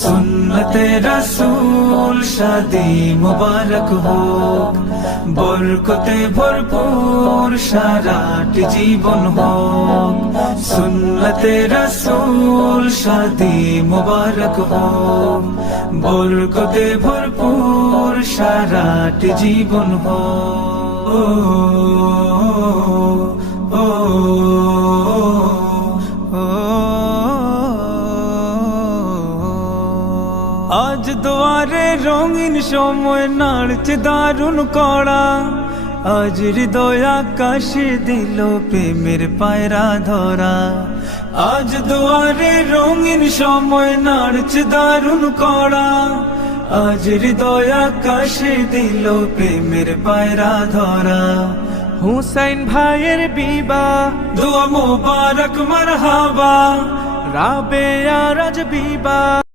সুন্নতে রাসূল শাদি মুবারক হোক, বরকতে ভরপুর সারাটি জীবন হোক। সুন্নতে রাসূল শাদি মুবারক হোক, বরকতে ভরপুর সারাটি জীবন হোক। আজ দুয়ারে রঙিন সময় নাড়ছে দারুণ কড়া, আজ হৃদয় আকাশে দিল প্রেমের পায়রা ধরা। আজ দুয়ারে রঙিন সময় নাড়ছে দারুণ কড়া, আজ হৃদয় আকাশে দিল প্রেমের পায়রা ধরা। হুসাইন ভাইয়ের বিবাহ, দোয়া মোবারক মারহাবা, রাবেয়া রাজ বিবাহ।